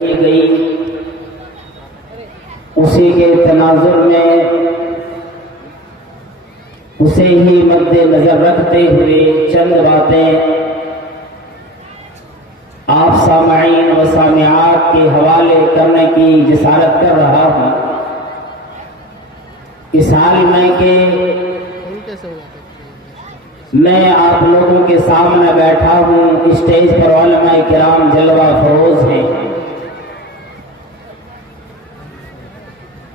की गई, उसी के तनाजुर में उसे ही मद्दे नजर रखते हुए चंद बातें आप सामाईन व सामियात के हवाले करने की जिसारत कर रहा हूँ। इस हाल में कि मैं आप लोगों के सामने बैठा हूँ, स्टेज पर उलमा किराम जलवा फरोज हैं।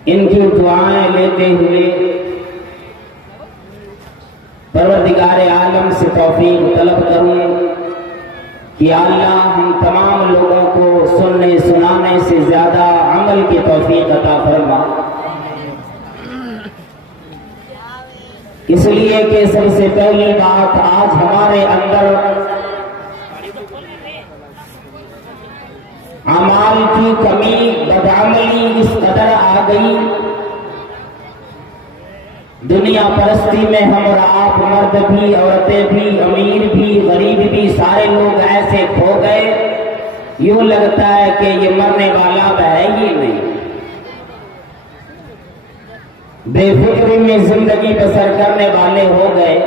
इनकी दुआएं लेते हुए परवरदिगार आलम से तौफीक तलब करूं कि अल्लाह हम तमाम लोगों को सुनने सुनाने से ज्यादा अमल की तौफीक अता फरमा। इसलिए कि सबसे पहली बात, आज हमारे अंदर अमाल की कमी, बदअमली इस कदर आ गई, दुनिया परस्ती में हम और आप, मर्द भी, औरतें भी, अमीर भी, गरीब भी, सारे लोग ऐसे खो गए, यूं लगता है कि ये मरने वाला है ही नहीं। बेफिक्री में जिंदगी बसर करने वाले हो गए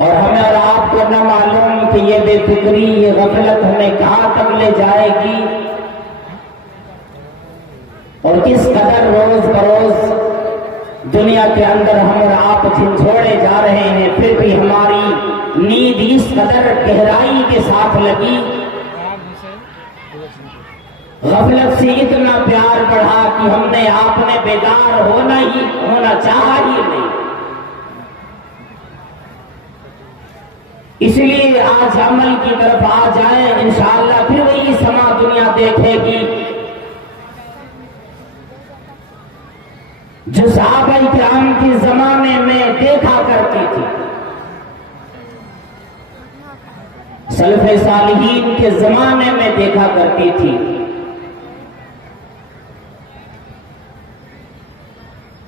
और हमें और आपको न मालूम कि ये बेफिक्री, ये गफलत हमें कहां तक ले जाएगी और किस कदर रोज बरोज दुनिया के अंदर हम और आप झिझोड़े जा रहे हैं। फिर भी हमारी नींद इस कदर गहराई के साथ लगी, गफलत से इतना प्यार बढ़ा कि हमने आपने बेदार होना चाहा ही नहीं। इसलिए आज अमल की तरफ आ जाए, इंशाअल्लाह फिर वही समा दुनिया देखेगी जो सहाबा किराम के जमाने में देखा करती थी, सलफ़े सालिहीन के जमाने में देखा करती थी।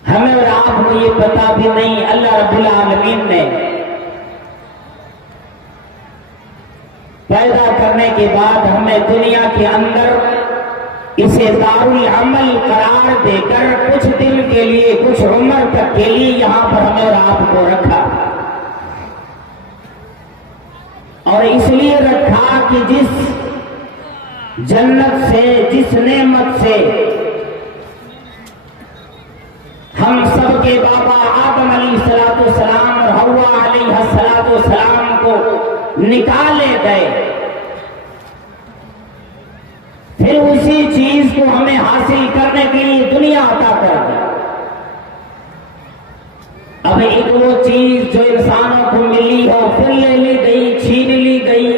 हमें और आपको ये पता भी नहीं, अल्लाह रब्बुल आलमीन ने पैदा करने के बाद हमें दुनिया के अंदर इसे दारुल अमल करार देकर कुछ दिन के लिए, कुछ उम्र तक के लिए यहां पर हमें और आपको रखा। और इसलिए रखा कि जिस जन्नत से, जिस नेमत से हम सबके बाबा आदम अलैहिस्सलाम और हव्वा अलैहिस्सलाम को निकाले गए, फिर उसी चीज को हमें हासिल करने के लिए दुनिया अता कर दी। अब एक वो चीज जो इंसानों को मिली हो, फिर ले ली गई, छीन ली गई,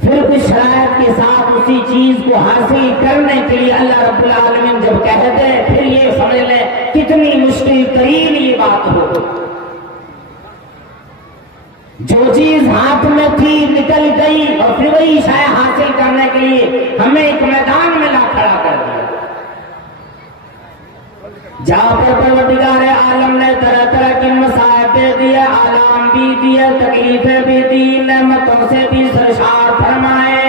फिर कुछ शरायत के साथ उसी चीज को हासिल करने के लिए अल्लाह रब्बुल आलमीन जब कहते हैं, फिर ये समझ ले कितनी मुश्किल तरीन ये बात हो। जो चीज हाथ में थी निकल गई और फिर वही शाय हासिल करने के लिए हमें एक मैदान में ला खड़ा कर दिया, जहां पर परवरदिगार आलम ने तरह तरह की मसाइब दिए, आलाम भी दिए, तकलीफें भी दी, नेमतों से भी सरशार फरमाए।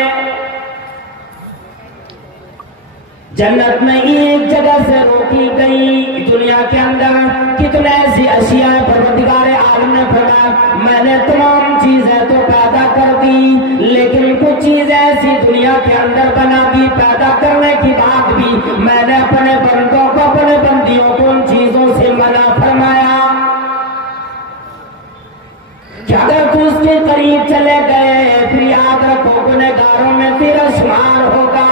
जन्नत में एक जगह से रोकी गई, दुनिया के अंदर कितने ऐसी अशिया परवरदिगार आलम ने फरमाया मैंने तमाम चीजें तो पैदा कर दी, लेकिन कुछ चीजें ऐसी दुनिया के अंदर बना दी, पैदा करने के बाद भी मैंने अपने बंदों को, अपने बंदियों को उन चीजों से मना फरमाया कि अगर तू उसके करीब चले गए, फिर याद रखो गुनहगारों में तेरा शुमार होगा,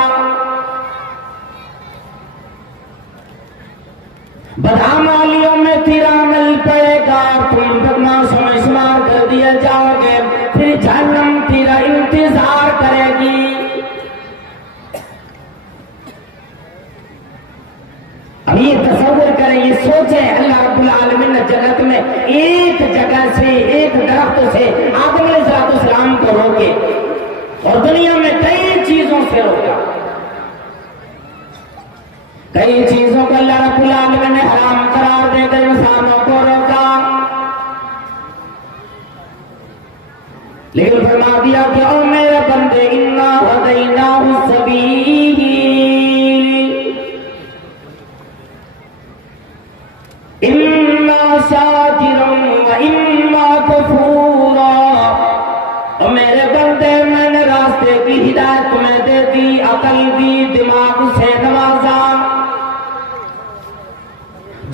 बदअमालियों में तेरा अमल पड़ेगा, तुम बदमाशों में शुमार कर दिए जाओगे, फिर जहन्नम तेरा इंतजार करेगी। अब ये तसव्वुर करें, ये सोचें, अल्लाह रब्बुल आलमीन ने जगत में एक जगह से, एक दरख्त से आदम अलैहिस्सलाम को रोके और दुनिया में कई चीजों से रोका, कई चीजों को अल्लाह रब्बुल आलमीन ने हराम करार देकर इंसानों को रोका। लेकिन फरमा दिया कि ओ मेरे बंदे इन्ना हदैनाहु सबील इम्मा शाकिरन व इम्मा कफूरा। और मेरे बंदे मैंने रास्ते की हिदायत तुम्हें दे दी, अकल दी, दिमाग से नवाजा।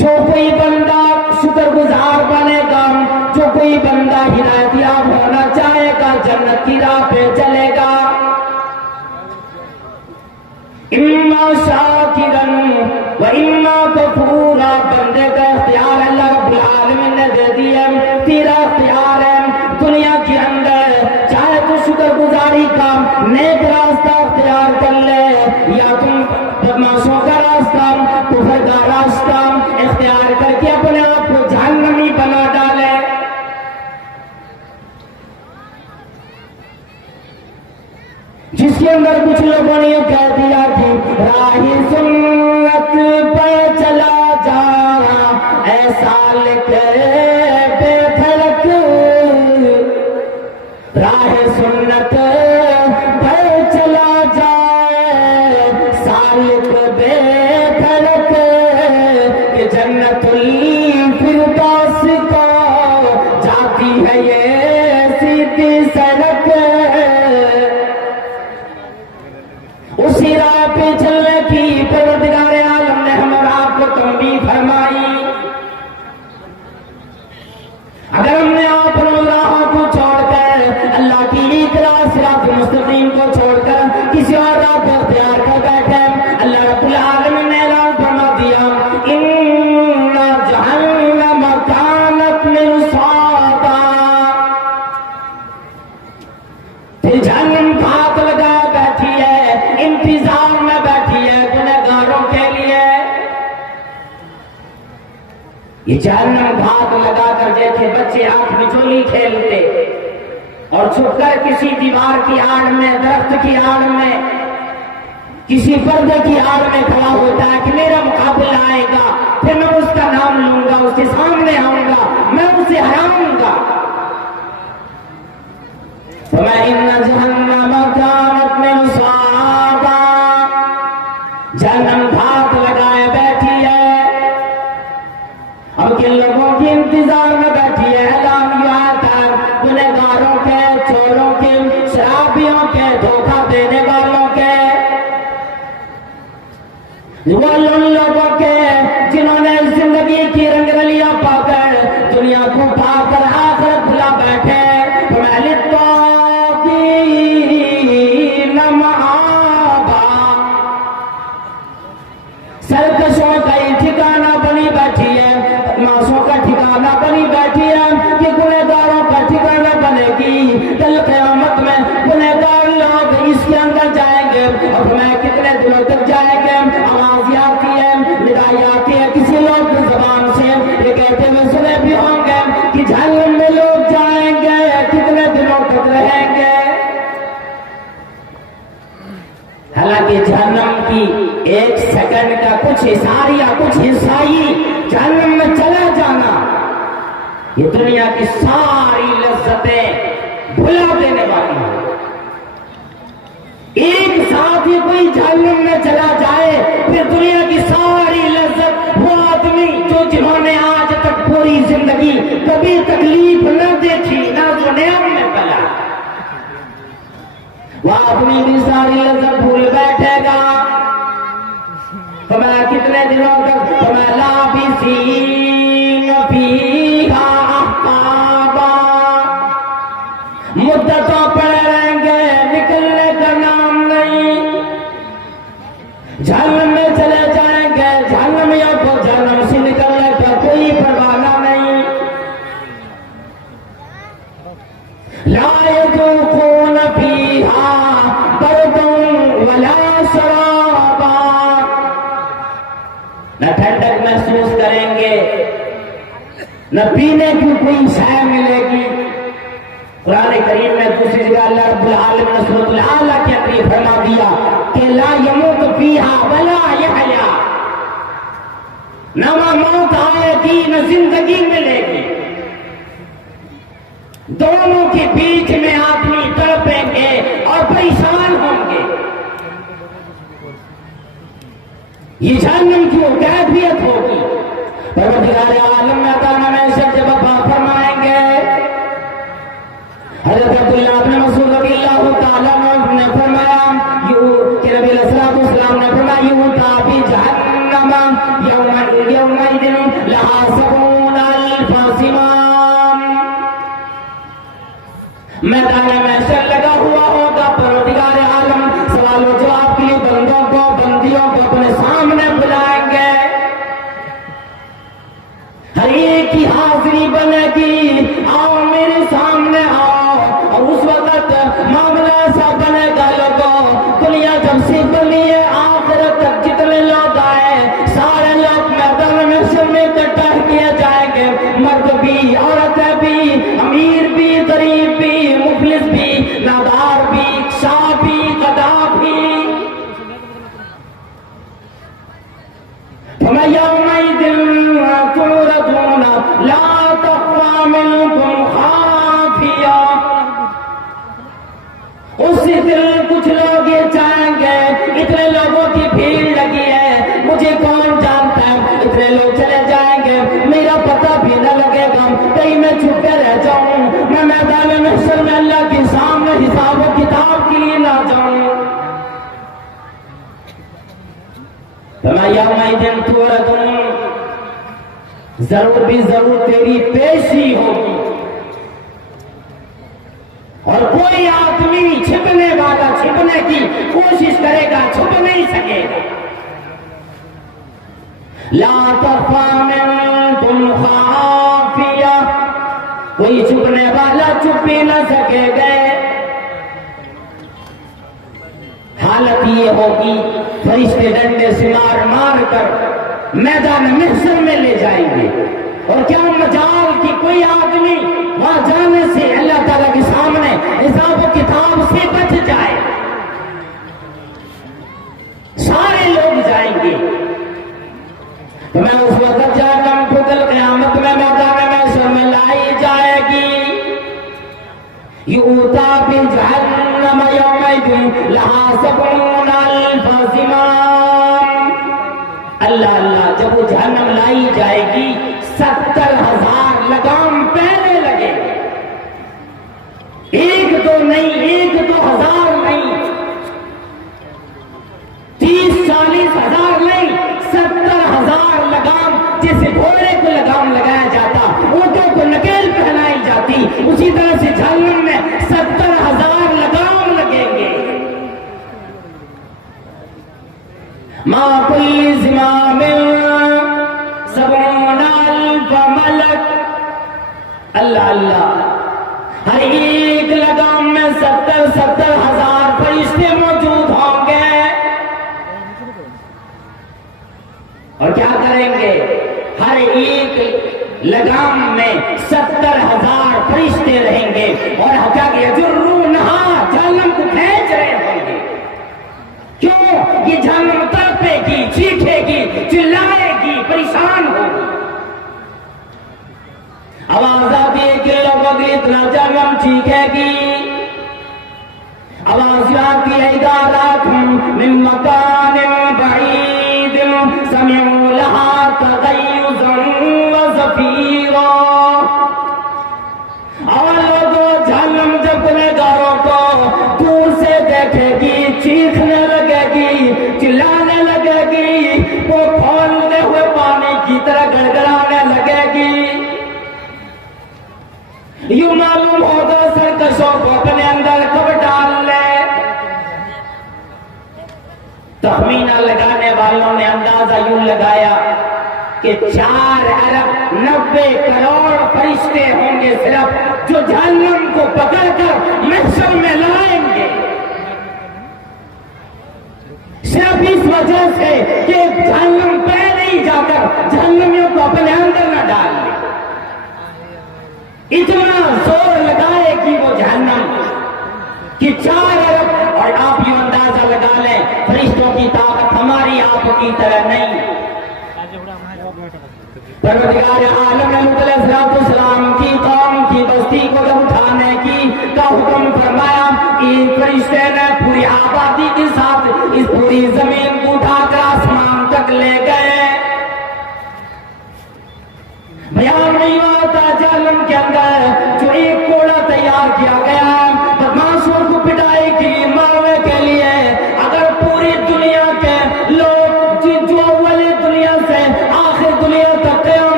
जो कोई बंदा शुक्रगुजार बनेगा, जो कोई बंदा हिदायत याब होना चाहेगा, जन्नत की राह पे चलेगा। इम्मा शाकिरन व इम्मा कफूरा। बंदे का इख्तियार अल्लाह रब्बुल आलमीन ने दे दिया, तेरा इख्तियार है दुनिया के अंदर। चाहे तो शुक्रगुजारी का नेक रास्ता इख्तियार कर ले, या तुम बदमाशों का रास्ता, कुफर का रास्ता इख्तियार करके अपने आप को जहन्नमी बना डाले। जिसके अंदर कुछ लोगों ने कह दिया कि राही सुन्नत पर चला जा, ऐसा लिख बेखड़क। राह सुन्नत पर चला जाए, सालिक बेखड़क, कि जन्नतुल फिरदौस को जाती है ये सीधी सड़क। उसी राह पे चलने की परवरदिगार आलम ने हम और आपको तंबीह फरमाई। अगर हमने अपने राहों को छोड़कर, अल्लाह की एक राह सिरात मुस्तकीम को छोड़कर किसी और राह को इख्तियार कर बैठे, अल्लाह रब्बुल आलमीन ने ऐलान फरमा दिया, इन्ना जहन्नम कानत मिर्सादा। फिर जहन्नम घात लगा बैठी है, इंतजार में बैठी है गुनहगारों के लिए। ये जहन्नम घात लगाकर जैसे बच्चे आंख मिचोली खेलते और छुपकर किसी दीवार की आड़ में, दरख्त की आड़ में, किसी पर्दे की आड़ में खड़ा होता है कि मेरा मुकाबला आएगा, फिर मैं उसका नाम लूंगा, उसके सामने आऊंगा, मैं उसे हराऊंगा। जहन्नम कानत मिर्सादा। जहन्नम घात लगाए बैठी है। अब किन लोगों के इंतजार में बैठी है? ऐलान हुआ था गुनहगारों के, चोरों के, शराबियों के, धोखा देने वालों के, उन लोगों के जिन्होंने जिंदगी की रंगरलियां पाकर, दुनिया को पाकर आखिरत भुला बैठे। सरकशों का ही ठिकाना बनी बैठी है, बदमाशों का ठिकाना बनी बैठी है कि गुनहगारों का ठिकाना बनेगी। कल क़यामत में गुनहगार लोग इसके अंदर जाएंगे। और मैं कितने दिनों तक जाएंगे? आवाज आती है, निदाई आती है किसी लोग की जुबान से, ये कहते हुए सुने भी होंगे कि जहन्नम में लोग जाएंगे, कितने दिनों तक रहेंगे। हालांकि जहन्नम की एक सेकंड का कुछ इशारा, कुछ हिस्सा ही जहन्नम में चला जाना, ये दुनिया की सारी लज्जतें भुला देने वाली है। एक साथ ही कोई जहन्नम में चला जाए, फिर दुनिया की सारी लज्जत, वो आदमी जो जिन्होंने आज तक पूरी जिंदगी कभी तकलीफ न देखी, ना जो नियम में पला, वह आदमी भी सारी लज्जत भूल बैठेगा। तो मैं कितने दिनों तक मुद्दतों पड़े रहेंगे, निकलने का नाम नहीं। जहन्नम में चले जाएंगे, जहन्नम या तो जहन्नम से निकलने का कोई परवाना नहीं। ला यज़ूक़ून फ़ीहा बरदन वला शराबा। न ठंडक महसूस करेंगे, न पीने की कोई शय मिलेगी। कुरान करीम में दूसरी जगह अल्लाह रब्बुल आलमीन ने सूरह आला के अंदर फरमा दिया कि ला यमूत फ़ीहा वला यहया। न मौत आएगी, न जिंदगी मिलेगी। दोनों के बीच में आप ये जहन्नम की वो कैफियत होगी। परवरदिगार आलम मैदान में जब वफा फरमाएंगे, हज़रत अब्दुल्लाह इब्न मसूद रज़ियल्लाहु ताला अन्हु ने फरमाया कि नबी अलैहिस्सलाम ने फरमाया युता भी जहन्नम यौमइदिन लहा सबूना अल्फ सिमाम। मैदान में शर लगा हुआ होगा। परवरदिगार आलम सवाल व जवाब के लिए बंदों को बंदियों को अपने सामने बुलाएंगे। हर एक की हाजिरी बनेगी, आओ मेरे सामने आओ। और उस वक्त मामला ऐसा बनेगा लोगों, दुनिया जब से बनी है आखिरत तक जितने लोग आए सारे लोग मैदान में में इकट्ठा किए जाएंगे। मर्द भी, औरतें भी, अमीर भी, गरीब भी, मुफलिस भी, नादार भी, शाह भी, गदा भी। ला तख्फा मिनकुम खाफिया। उसी दिन कुछ लोग ये चाहेंगे, इतने लोगों की भीड़ लगी है, मुझे कौन जानता है, इतने लोग चले जाएंगे, मेरा पता भी न लगेगा, कहीं मैं छुप के रह जाऊं, मैं मैदान महशर में अल्लाह के सामने हिसाब व किताब के लिए ना जाऊं। जरूर भी जरूर तेरी पेशी होगी और कोई आदमी छिपने वाला छिपने की कोशिश करेगा, छुप नहीं सकेगा। ला तख्फा मिनकुम खाफिया, कोई छुपने वाला छुप ही न सकेगा। हालत ये होगी, फरिश्ते डंडे से मार मार कर मैदान महशर में ले जाएंगे। और क्या मजाल कि कोई आदमी वहां जाने से अल्लाह ताला के सामने हिसाब किताब से बच जाए। सारे लोग जाएंगे। तो मैं उस वक्त जहन्नम को कल क़यामत में मैदान महशर में लाई जाएगी। यूता भी जहन्नम यौमइदिन लहा सबूना अल्फ सिमाम। अल्लाह अल्लाह, जब वो जहन्नम लाई जाएगी 70,000 लगाम पहने लगे। एक दो नहीं, एक दो हजार नहीं, 30-40 हजार नहीं, 70,000 लगाम। जैसे घोड़े को लगाम लगाया जाता, ऊंटों को नकेल पहनाई जाती, उसी तरह से जहन्नम में 70,000 लगाम लगेंगे। मां कुल्ली ज़िमामिन सबूना अल्फ मलक। अल्लाह अल्लाह, हर एक लगाम में 70,000 फरिश्ते मौजूद होंगे। और क्या करेंगे? हर एक लगाम में 70,000 फरिश्ते रहेंगे और क्या यजुर्रूनहा, जहन्नम को खींच रहे होंगे। क्यों? ये जहन्नम तड़पेगी, चीखेगी, चिल्लाएगी, परेशान होगी। आवाज आती है कि लोगों की इतना जहन्नम चीखेगी। आवाज आती है इदारात मिन मकानिन बईद समिउ लहा तगय्युज़न व ज़फीरा। और लोगों जहन्नम जब गुनहगारों को दूर से देखेगी, चीखने लगेगी, चिल्लाने लगेगी, वो खौलते हुए पानी की तरह गड़गड़ाने लगेगी। यूं मालूम होगा सरकशों को अपने अंदर कब डाल ले। तखमीना लगाने वालों ने अंदाजा यूं लगाया कि 4 अरब 90 करोड़ फरिश्ते होंगे सिर्फ, जो जहन्नम को पकड़कर महशर में लाएंगे। सिर्फ इस वजह से कि जहन्नम पहले ही जाकर जहन्नमियों को अपने अंदर न डाल ले। इतना जोर लगाएगी वो जहन्नम कि 4 अरब। और आप ये अंदाजा लगा लें, फरिश्तों की ताकत हमारी आपकी तरह नहीं। परवरदिगार आलम ने लूत अलैहिस्सलाम की कौम की बस्ती को जब उठाने की का हुक्म फरमाया कि फरिश्ते ने पूरी आबादी के साथ इस पूरी जमीन को उठाकर आसमान तक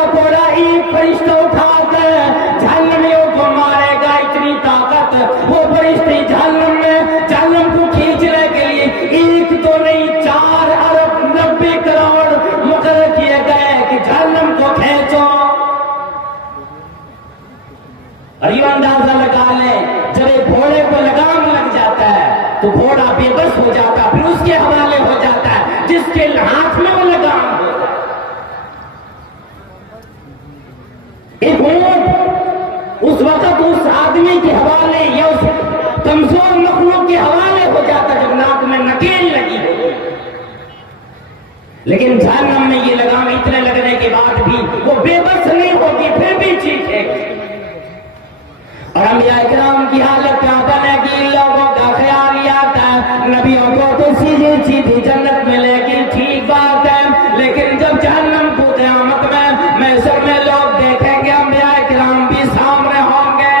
का कोड़ा एक फरिश्ता उठाकर जहन्नमियों को मारेगा। इतनी ताकत वो फरिश्ते जहन्नम को खींचने के लिए एक तो नहीं 4 अरब 90 करोड़ मुकर्रर किए गए कि जहन्नम को खींचो। और ये अंदाजा लगा ले, जब एक घोड़े को लगाम लग जाता है तो घोड़ा बेबस हो जाता है, फिर उसके हवाले हो जाता है जिसके हाथ में वो लगाम होता है। एक ऊंट उस वक्त उस आदमी के हवाले या उस कमजोर मखलूक के हवाले हो जाता जब नाक में नकेल लगी हो। लेकिन जहन्नम में ये लगाम इतने लगने के बाद भी वो बेबस नहीं होगी, फिर भी चीखेगी। और अंबिया इकराम की हालत क्या बनेगी? लोगों का ख्याल आता है नबियों को तो सीधी सीधी जन्नत मिलेगी, ठीक बात है। लेकिन जब जहन्नम को क़यामत में महशर में लोग देखेंगे, अंबिया इकराम भी सामने होंगे।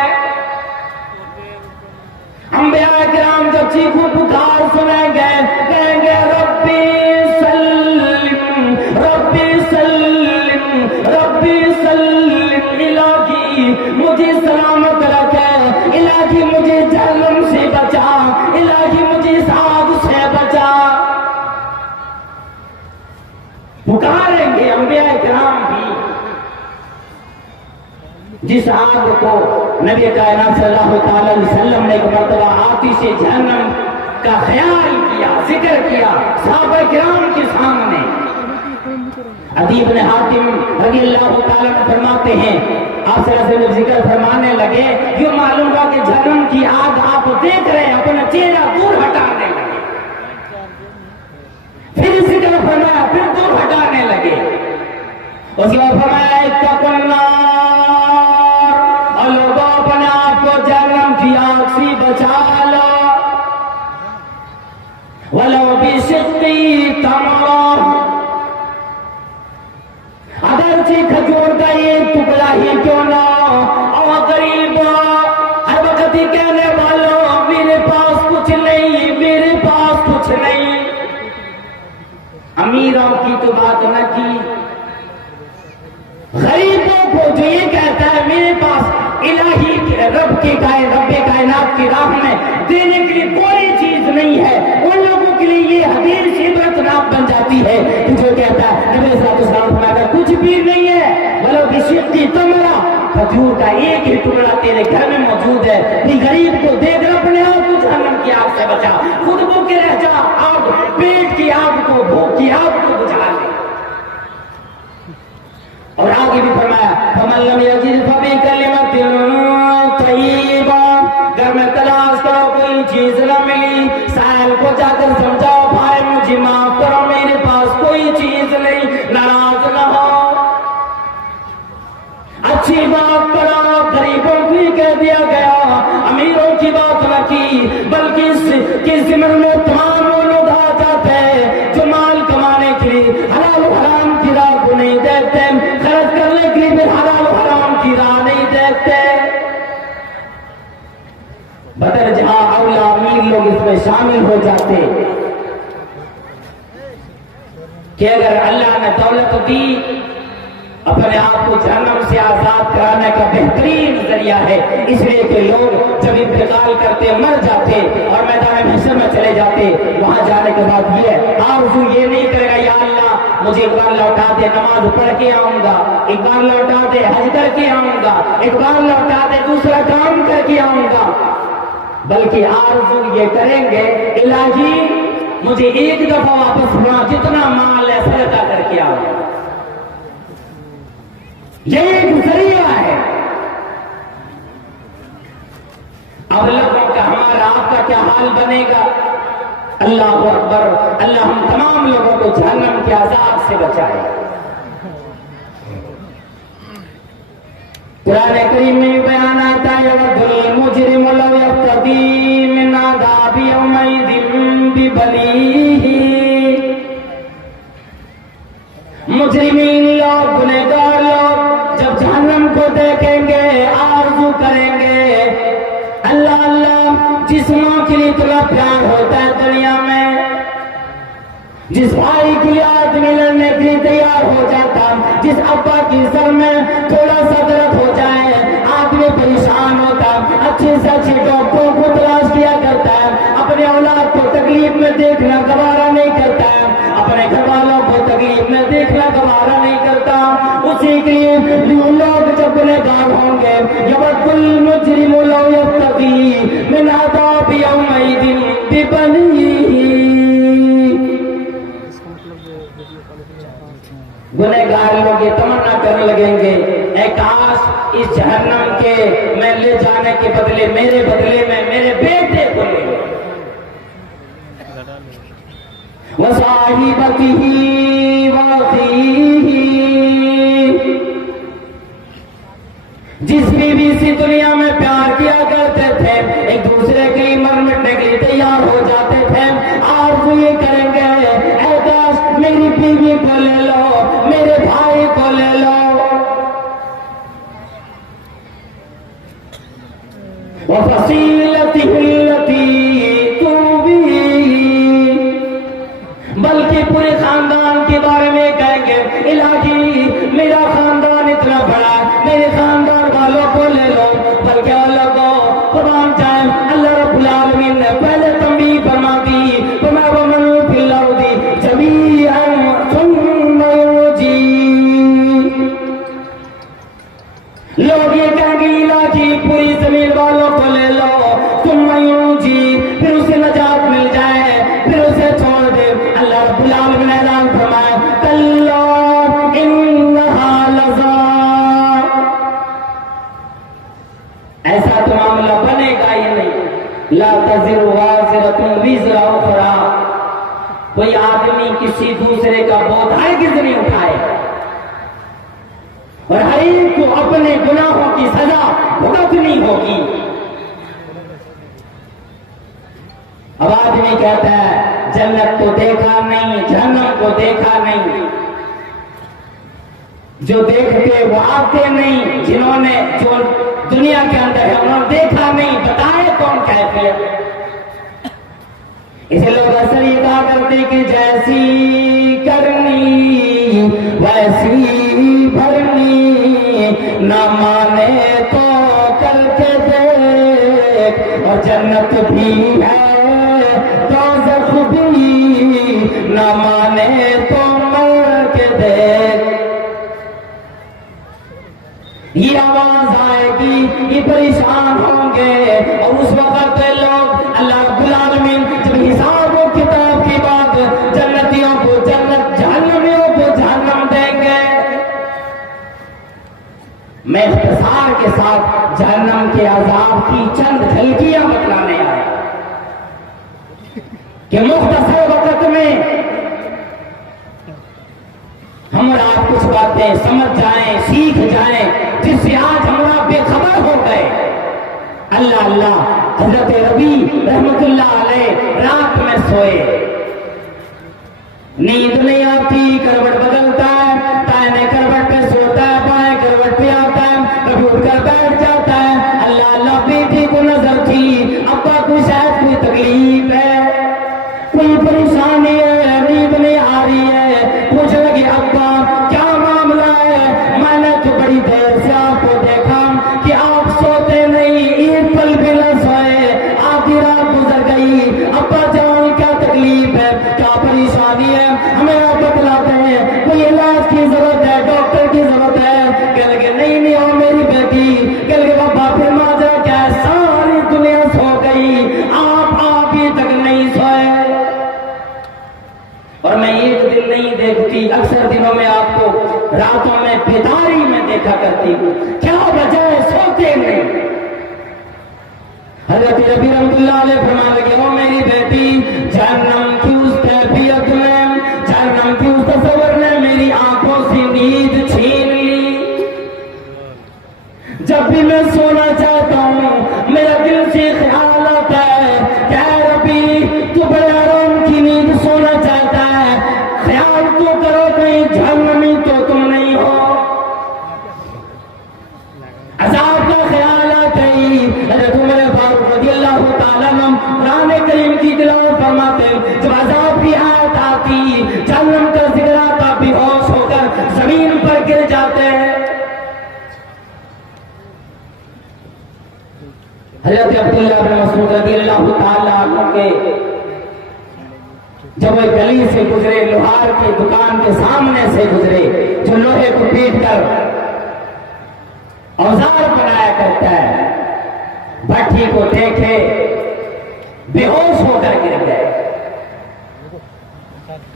अंबिया इकराम जब चीखू पुकार सुनेंगे, कहेंगे रब्बी सल्लिम रब्बी सल्लिम रब्बी सल्लिम, इलाही मुझे सलामत रखे, इलाही मुझे जहन्नम से बचा, इलाही मुझे इस आग से बचा। पुकारेंगे अंबिया इकराम भी। जिस आग को नबी कायनात सल्लल्लाहु अलैहि वसल्लम ने एक मर्तबा आतिशे जहन्नम का ख्याल किया, जिक्र किया सहाबा किराम के सामने। अदीब ने हातिम रज़ियल्लाहु ताला फरमाते हैं, आप सल्लल्लाहु जिक्र फरमाने लगे, ये मालूम हुआ कि जहन्नम की आग आप देख रहे हैं, अपना चेहरा दूर हटाने लगे। फिर जिक्र फरमाया, फिर दूर हटाने लगे। उसके बाद फरमाया इत्तक़ुन्नार, और लोगों अपने आप को जहन्नम की आग से बचा लो, वलो बिशिक्की तमरा, अगरचे खजूर का एक टुकड़ा ही क्यों ना। और गरीब हर वक्त ही कहने वालों मेरे पास कुछ नहीं, मेरे पास कुछ नहीं। अमीरों की तो बात न की, गरीबों को जो ये कहता है मेरे पास इलाही रब कायनात की राह में देने के लिए कोई चीज नहीं है, उन लोगों के लिए ये हदीस इबरतनाक बन जाती है। जो कहता है नबी सल्लल्लाहु अलैहि वसल्लम कुछ भी नहीं है, बोलो बिशिक्की तमरा, खजूर का एक ही टुकड़ा तेरे घर में मौजूद है। गरीब को देख अपने आप को जहन्नम की आग से बचा, खुद भूखे रह जा, आग पेट की आग को, भूख की आग को बुझा ले। और आगे भी फरमाया फमन लम यजिद फबि कलिमतिन तय्यिबा, घर में तलाश करो कोई चीज न मिली, साहिल को जाकर समझाओ भाई मुझे माफ करो, मेरे पास कोई चीज नहीं, नाराज न हो, अच्छी बात करो। गरीबों की कह दिया गया, अमीरों की बात न की, बल्कि इस जिम्मे में तमाम वो लोग आ जाते हैं जो माल कमाने के लिए हलाल हराम की राह को नहीं देखते, खर्च करने के लिए हलाल हराम की राह नहीं देखते। बदर जहां अवला अमीर लोग इसमें शामिल हो जाते कि अगर अल्लाह ने दौलत दी, अपने आप को जहन्नम से आजाद कराने का बेहतरीन जरिया है। इसलिए कि लोग जब इंतकाल करते मर जाते और मैदान महशर में चले जाते, वहां जाने के बाद ये आरज़ू ये नहीं करेगा या अल्लाह मुझे एक बार लौटा दे, नमाज पढ़ के आऊंगा, एक बार लौटा दे, हज करके आऊंगा, एक बार लौटा दे, दूसरा काम करके आऊंगा, बल्कि आरज़ू ये करेंगे इलाही मुझे एक दफा वापस हुआ, जितना माल है सदका करके आऊंगा। ये एक जरिया है। अब लोगों का हमारा आपका क्या हाल बनेगा? अल्लाह अकबर, अल्लाह हम तमाम लोगों को जहन्नम के अज़ाब से बचाए। कुरान करीम में बयान आता है वदुल मुजरिम लव यफ्तदी मिन अज़ाबि यौमइज़िन बिबनीही, मुजरिमीन लोग, गुनहगार लोग जब जहन्नम को देखेंगे आरज़ू करेंगे, अल्लाह अल्लाह जिस मां के लिए इतना प्यार होता है दुनिया में, जिस भाई के लिए आदमी लड़ने के लिए तैयार हो जाता, जिस अब्बा की सर में थोड़ा सा दर्द हो जाए आदमी परेशान होता, अच्छे से अच्छे डॉक्टरों को तलाश किया करता है, अपने औलाद को तकलीफ में देखना गवारा नहीं करता है, अपने घर वालों को तकलीफ में देखना गवारा नहीं करता। उसी के लिए लोग जब गुनहगार होंगे यवद्दुल मुजरिमु लौ यफ्तदी मिन अज़ाबि यौमइज़िन बिबनीही, गुनहगार लोग ये तमन्ना करने लगेंगे, ऐ काश इस जहन्नम के मैं ले जाने के बदले मेरे बदले में मेरे बेटे को ले लो। वसाहिबतिही वअखीही, जिस बीवी से दुनिया में प्यार किया करते थे एक दूसरे के लिए मर मिटने के लिए तैयार हो जाते थे, आज वो ये करेंगे, ऐ काश मेरी बीवी को ले लो, मेरे भाई को ले लो। वफ़सीलतिही लती तुबी, बल्कि पूरे खानदान के बारे में कहेंगे, इलाही मेरा खानदान इतना बड़ा, मेरे खानदान वालों को ले लो। बल्कि अल्लाह को कुरान जाए, अल्लाह रब्बुल आलमीन ने पहले तंबीह फरमा दी, वमा वमनु फिल अर्दी जमीअन सुम्मा युजी, लोग ये कहेंगे इलाही पूरी जमीन वालों को ले लो, सुम्मा युजी, फिर उसे नजात मिल जाए, फिर उसे छोड़ दे। अल्लाह रब्बुल आलमीन ने ऐलान फरमाया, कल्ला इन्नहा लज़ा, ऐसा तो मामला बनेगा ही नहीं। ला तज़िरु वाज़िरतुन विज़रा उख़रा, कोई आदमी किसी दूसरे का बोझ हरगिज़ नहीं उठाए और हर एक को अपने गुनाहों की सजा भुगतनी होगी। अब आदमी कहता है जन्नत को देखा नहीं, जहन्नम को देखा नहीं, जो देखते वो आते नहीं, जिन्होंने जो दुनिया के अंदर है उन्होंने देखा नहीं, बताए कौन कैफियत। इसे लोग अक्सर ये कहा करते कि जैसी करनी वैसी भरनी, ना माने तो करके देख, और जन्नत भी है दोज़ख भी, ना माने तो मर के देख। ये आवाज आएगी, ये परेशान होंगे, और उस वक्त लोग अल्लाह रब्बुल आलमीन जब हिसाब और किताब की बात जन्नतियों को जन्नत, जहन्नमियों को जहन्नम देंगे। मैं इख्तिसार के साथ जहन्नम के अजाब की चंद झलकियां बतलाने आया कि मुख्तसर वक्त में हम और आप कुछ बातें समझ जाएं, सीख जाएं, जिससे आज हमरा बेखबर हो गए। अल्लाह अल्लाह, हजरत रबी रहमतुल्लाह अलैह रात में सोए, नींद नहीं आती, करवट बदलता है, दाहिने करवट पे सोता है, बाएं करवट पे आता है, कभी उठकर बैठ जाता है। अल्लाह अल्लाह, बेटी को नजर थी, अब्बा को शायद कोई तकलीफ है, कोई परेशानी है, नींद नहीं आ रही है, पूछने लगी अब्बा क्या मामला है। मैंने तो बड़ी देर से आपको देखा कि आप सोते नहीं, एक पल भी न सोए, आधी रात गुजर गई, अब्बा जान क्या तकलीफ है, क्या परेशानी है, हमें आप बतलाते हैं, कोई इलाज की जरूरत है, डॉक्टर की जरूरत है। कह लगे नहीं नहीं हो मेरी बेटी, कह लगे बाबा फिर माजरा क्या है, सारी दुनिया सो गई, आप अभी तक नहीं सोए। और मैं एक दिन नहीं देखती, अक्सर दिनों में आपको रातों में बेदारी में देखा करती हूँ, क्या वजह है, सोते नहीं। हजरत रबी रहमतुल्लाह अलैह फरमाने लगे, ओ मेरी बेटी, जहन्नम की उस कैफियत में, जहन्नम की उस तस्वर ने मेरी आंखों से नींद छीन ली। जब भी मैं सोना चाहता हूँ मेरा दिल से ख्याल आता है, क्या रबी तू बड़े आराम की नींद सोना चाहता है, ख्याल तो करो कहीं जहन्नमी तो तुम नहीं हो। अज़ाब का ख्याल आता ही हज़रत उमर फारूक रज़ियल्लाहु ताला अन्हु कुरान करीम की तिलावत फरमाते हैं, जब अज़ाब की आयत आती, जहन्नम का जिक्र आता, बेहोश होकर जमीन पर गिर जाते हैं। हज़रत अब्दुल्लाह इब्न मसऊद रज़ियल्लाहु ताला अन्हु के जब वो गली से गुजरे, लोहार की दुकान के सामने से गुजरे, जो लोहे को पीट कर औजार बनाया करता है, भट्टी को देखे बेहोश होकर गिर गए।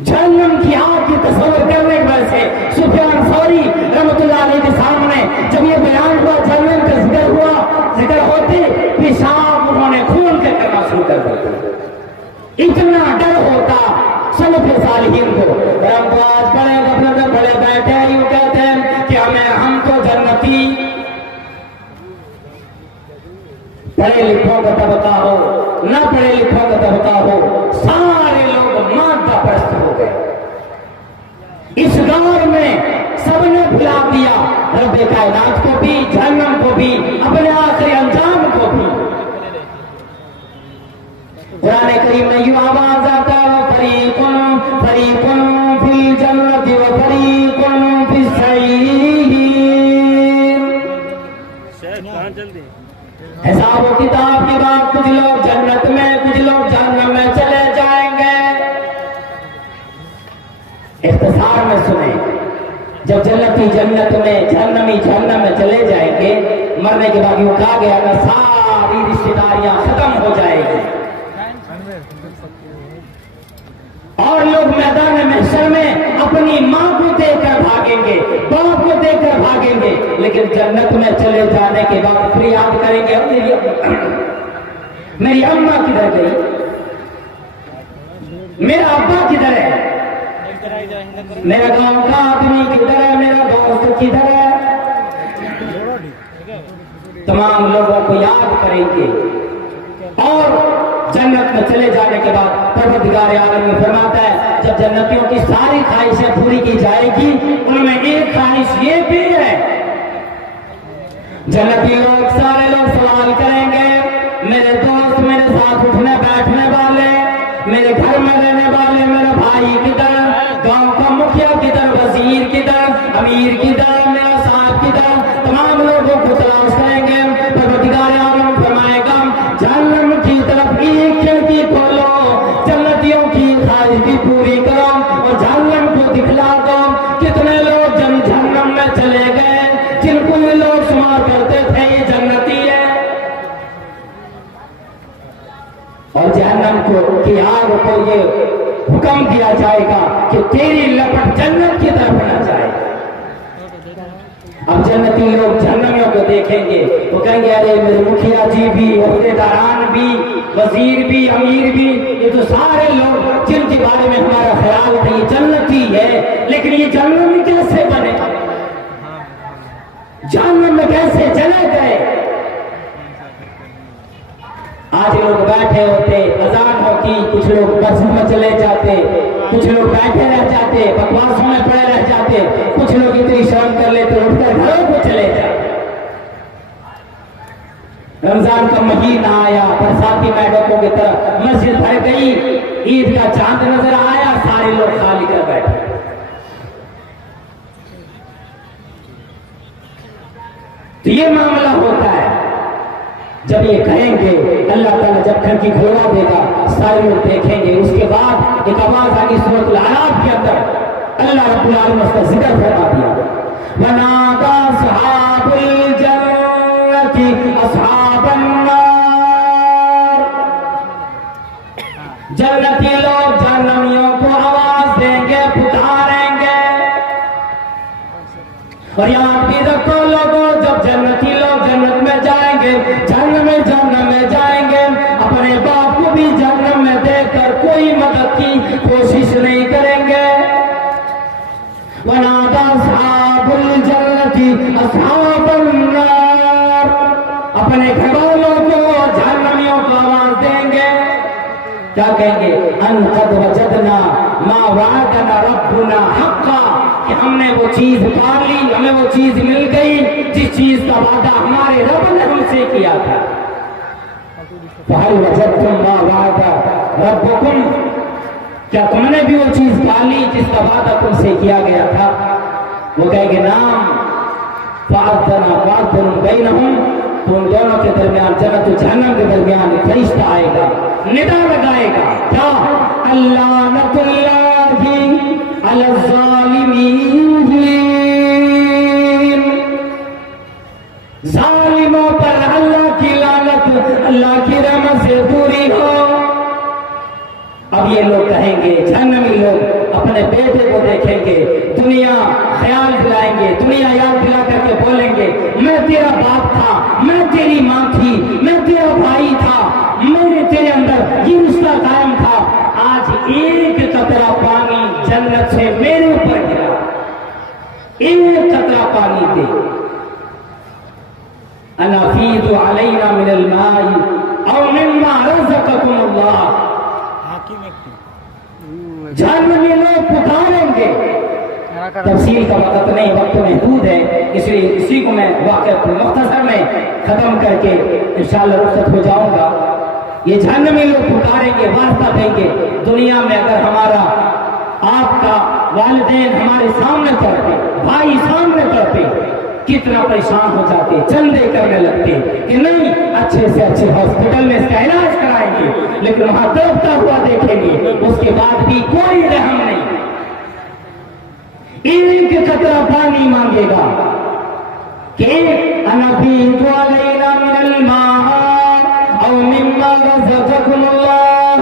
जहन्नम की आग की तस्वीर करने की वजह से सुफियान सौरी रहमतुल्लाह अलैह के सामने जब ये बयान हुआ, जहन्नम का जिक्र हुआ, जिक्र होते पेशाब उन्होंने खून के करना शुरू कर दिया। इतना डर होता सलफ़ सालिहीन को। हम तो आज बड़े गफलत में बड़े बैठे यूं कहते हैं कि हम तो जन्नती, पढ़े लिखों का तबका हो ना पढ़े लिखों का तबका हो, सारे लोग मादा परस्त हो गए। इस दौर में सबने भुला दिया रब्बे कायनात को भी, जहन्नम को भी, अपने आखिरी अंजाम को भी। कुरान करीम में यूं आवाज आता है, फरीकुन फरीकुन फिल जन्नति व फरीकुन फिस सईर। हिसाब व किताब के बाद कुछ लोग जन्नत में, कुछ लोग जहन्नम में चले जाएंगे। इख्तिसार में सुने, जब जन्नती जन्नत में, जहन्नमी जहन्नम में चले जाएंगे, मरने के बाद यूं कहा गया ना, सारी रिश्तेदारियां खत्म हो जाएगी और लोग मैदान महशर में अपनी मां को देखकर भागेंगे, बाप को देखकर भागेंगे, लेकिन जन्नत में चले जाने के बाद फिर याद करेंगे, मेरी अम्मा किधर गई, मेरा अब्बा किधर है, मेरा गांव का आदमी किधर है, मेरा दोस्त किधर है। तमाम लोगों को याद करेंगे और जन्नत में चले जाने के बाद परवरदिगार आलम में फरमाता है, जब जन्नतियों की सारी ख्वाहिशें पूरी की जाएगी, उनमें एक ख्वाहिश ये भी है, जन्नती लोग, सारे लोग सवाल करेंगे, मेरे दोस्त, मेरे साथ उठने बैठने वाले, मेरे घर में रहने वाले, मेरा भाई किधर, गांव का मुखिया किधर, वजीर किधर, अमीर किधर, मेरा साहब किधर, तमाम लोगों को तलाश करेंगे। परवरदिगार आलम फरमाएगा, जहन्नम की तरफ एक खिड़की खोलो, जन्नतियों की ख्वाहिश भी पूरी करो और जहन्नम को दिखला दो। कितने लोग जहन्नम में चले गए, जिनको ये लोग शुमार करते थे ये जन्नती है, और जहन्नम को की आग को ये हुक्म दिया जाएगा कि तेरी लपट जन्नत की तरफ न जाए। अब जन्नती लोग जहन्नमियों को देखेंगे, वो कहेंगे, अरे मेरे मुखिया जी भी, ओहदेदारान भी, वजीर भी, अमीर भी, ये तो सारे लोग जिनके बारे में हमारा ख्याल था ये जन्नती है, लेकिन ये जहन्नमी कैसे बने, जहन्नम में कैसे चले गए। आज लोग बैठे होते, अजान होती, कुछ लोग बसों में चले जाते, कुछ लोग बैठे रह जाते, बकवासों में पड़े रह जाते, कुछ लोग इतनी शर्म कर लेते, उठकर घरों को चले जाते। रमजान का महीना आया, बरसाती मेढकों की तरह मस्जिद भर गई, ईद का चांद नजर आया, सारे लोग खाली कर बैठे। तो ये मामला होता है, जब ये कहेंगे, अल्लाह ताला जब खिड़की खोला देगा, सारे लोग देखेंगे। उसके बाद एक आवाज आगे सूरह अल-आराफ के अंदर अल्लाह रब्बुल आलमीन उसका जिक्र फरमा दिया, वनादा अस्हाबुल जन्नति अस्हाबन नार। जन्नती लोग जहन्नमियों को आवाज देंगे, पुकारेंगे। और याद भी रखो लोगों, जब जन्नती लोग जन्नत में जाएंगे, जहन्नम में जाएंगे, अपने बाप को भी जहन्नम में देखकर कोई मदद की कोशिश नहीं करेंगे। वनादा अस्हाबुल जन्नति अस्हाबन नार। अपने घरवालों को, जहन्नमियों को आवाज देंगे, क्या कहेंगे, अन कद वजदना मा वअदना रब्बुना हक्का, कि हमने वो चीज पा ली, हमें वो चीज मिल गई जिस चीज का वादा हमारे रब ने हमसे किया था। फहल वजदतुम मा वादा रब्बुकुम, क्या तुमने भी वो चीज पाली जिसका वादा तुमसे किया गया था? वो कहेंगे नाम। फाअतना बातुन बैनहुम, तो उन दोनों के दरमियान, जन्नत और जहन्नम के दरमियान एक फरिश्ता आएगा, निदा लगाएगा, क्या? अल्लानतुल्लाहि अलज़्ज़ालिमीन, जालिमों पर अल्लाह की लानत, अल्लाह की रहमत से दूरी हो। अब ये लोग कहेंगे, जहन्नमी लोग अपने बेटे को देखेंगे, दुनिया ख्याल दिलाएंगे, दुनिया याद दिला करके बोलेंगे, मैं तेरा बाप था, मैं तेरी माँ थी, मैं तेरा भाई था, मेरे तेरे अंदर ये रिश्ता कायम था। आज एक कतरा पानी जन्नत से मेरे ऊपर गिरा, एक कतरा पानी दे। अनफीदु अलैना मिनल माई औ मिम्मा रज़क़कुमुल्लाह। जहन्नमी लोग पुकारेंगे। तफसील का वक्त नहीं, वक्त महदूद है, इसलिए इसी को मैं वाक़या मुख्तसर में खत्म करके इंशाअल्लाह रुखसत हो जाऊंगा। ये जहन्नमी लोग पुकारेंगे, वास्ता देंगे, दुनिया में अगर हमारा आपका वालिदैन हमारे सामने तड़पे, भाई सामने तड़पे, कितना परेशान हो जाते, चंदे करने लगते कि नहीं अच्छे से अच्छे हॉस्पिटल में इसका इलाज कराएंगे, लेकिन वहां तड़पता हुआ देखेंगे, उसके बाद भी कोई रहम नहीं, एक कतरा पानी मांगेगा कि अनफीदु अलैना मिनल माई औ मिम्मा रज़क़कुमुल्लाह।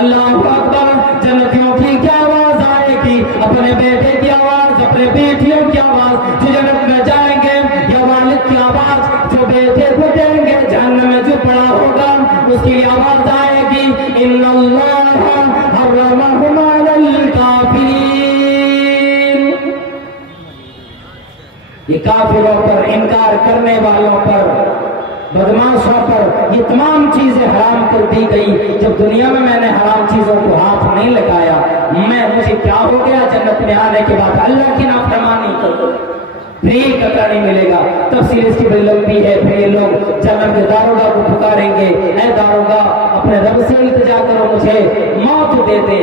अल्लाहु अकबर। जन्नतियों की क्या आवाज आएगी? अपने बेटे की आवाज, अपने बेटियों की आवाज, जो जन्नत में जाएंगे, या वालिद की आवाज जो बेटे को देंगे, जहन्नम में जो पड़ा होगा उसकी आवाज आएगी, इन्नल्लाह हर्रमहुमा अलल काफिरीन। ये काफिरों पर, इनकार करने वालों पर, बदमाशों पर ये तमाम चीजें हराम कर दी गई। जब दुनिया में मैंने हराम चीजों को हाथ नहीं लगाया, मुझे क्या हो गया? जन्नत में आने के बाद अल्लाह की नाफरमानी करो, फिर कतरा नहीं मिलेगा। तफसील इसकी बड़ी लंबी है। फिर ये लोग जन्नत के दारोगा को पुकारेंगे, ऐ दारोगा अपने रब से इल्तिजा करो, मुझे मौत दे दे।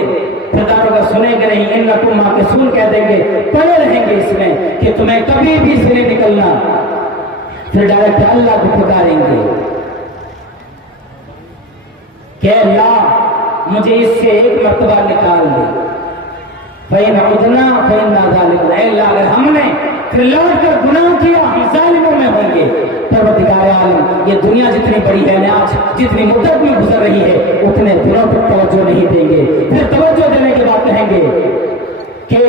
फिर दारोगा सुनेंगे नहीं, इन्नकुम माकिसून कह देंगे, पड़े रहेंगे इसमें कि तुम्हें कभी भी इससे नहीं निकलना। फिर डायरेक्ट अल्लाह को पुकारेंगे कि अल्लाह मुझे इससे एक मर्तबा निकाल दे। फ़इन उदना फ़इन्ना ज़ालिमून। अल्लाह अगर हमने फिर लौट कर गुनाह किया, हम ज़ालिमों में होंगे। परवरदिगार आलम, ये दुनिया जितनी बड़ी है, आज जितनी मुद्दत में गुजर रही है, उतने दिनों तक तवज्जो नहीं देंगे। फिर तवज्जो देने के बाद कहेंगे कि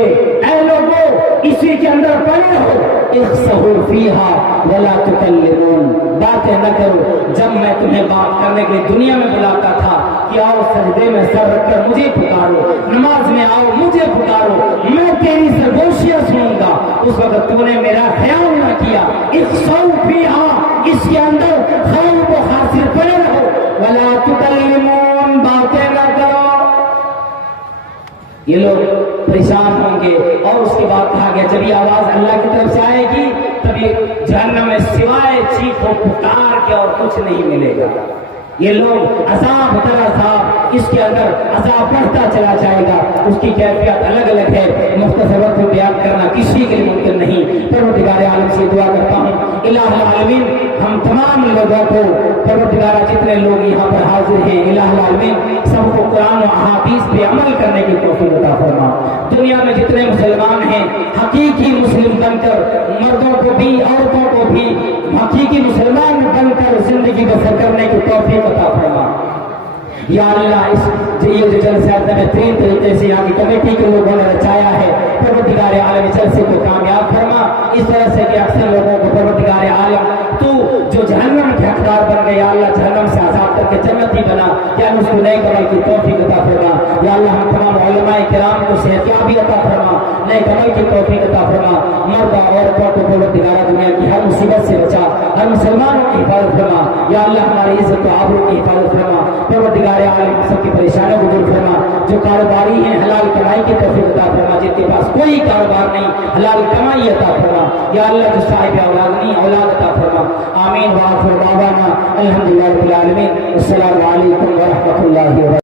ऐ लोगों, इसी के अंदर पड़े हो, इख्सहू फीहा वला तुकल्लिमून। बातें न करो। जब मैं तुम्हें बात करने के लिए दुनिया में बुलाता था कि आओ सजदे में सर रखकर मुझे पुकारो, नमाज में आओ मुझे पुकारो, मैं तेरी सरगोशियां सुनूंगा, उस वक्त तूने मेरा ख्याल न किया। इख्सहू फीहा, इसके अंदर खौफ व खासिर पड़े रहो, वला तुकल्लिमून, बातें न करो। ये लोग परेशान होंगे। और उसके बाद कहा गया, जब ये आवाज अल्लाह की तरफ से आएगी, तभी जहन्नम में सिवाय चीख और पुकार के और कुछ नहीं मिलेगा। ये लोग अज़ाब दर अज़ाब, इसके अंदर अज़ाब बढ़ता चला जाएगा। उसकी कैफियत अलग अलग है, मुख्तसर वक्त में बयान करना किसी के लिए मुमकिन नहीं। परवरदिगार आलम से दुआ करता हूँ, इलाहुल आलमीन हम तमाम लोगों को, परवरदिगार जितने लोग यहाँ पर हाजिर हैं, इलाहुल आलमीन सबको कुरान और अहादीस पे अमल करने की तौफीक अता फरमा। दुनिया में जितने मुसलमान हैं, हकीकी मुस्लिम बनकर, मर्दों को भी औरतों को भी हकीकी मुसलमान बनकर जिंदगी बसर करने की तौफीक अता फरमा। या अल्लाह, ये जो जलसा बेहतरीन तरीके से यहाँ की कमेटी के लोगों ने रचाया है, परवरदिगार आलम जलसे को कामयाब फरमा। इस तरह से कि अक्सर लोगों को परवरदिगार आलम तू जो जहन्नम के हकदार बन गए, या अल्लाह जहन्नम से आजाद करके जन्नती बना, या उसको नए कमाई की तौफीक अता फरमा। या अल्लाह हम तमाम उलमाए किराम को सेहतियाबी अता फरमा, नेक अमल की तौफीक अता फरमा। मर्द औरतों को परवरदिगार दुनिया की हर मुसीबत से बचा, हर मुसलमानों की हिफाजत फरमा। या अल्लाह हमारी इज्जत व आबरू की हिफाजत फरमा। परवरदिगार आलम सबकी परेशानियों को दूर फरमा। जो कारोबारी हैं हलाल कमाई की तौफीक अता फरमा, जिनके पास कोई कारोबार नहीं हलाल कमाई अता फरमा। या अल्लाह जो साहिब औलाद नहीं औलाद अता फरमा। आमीन व आखिर दावाना अल्हम्दुलिल्लाहि रब्बिल आलमीन। अस्सलामु अलैकुम व रहमतुल्लाहि व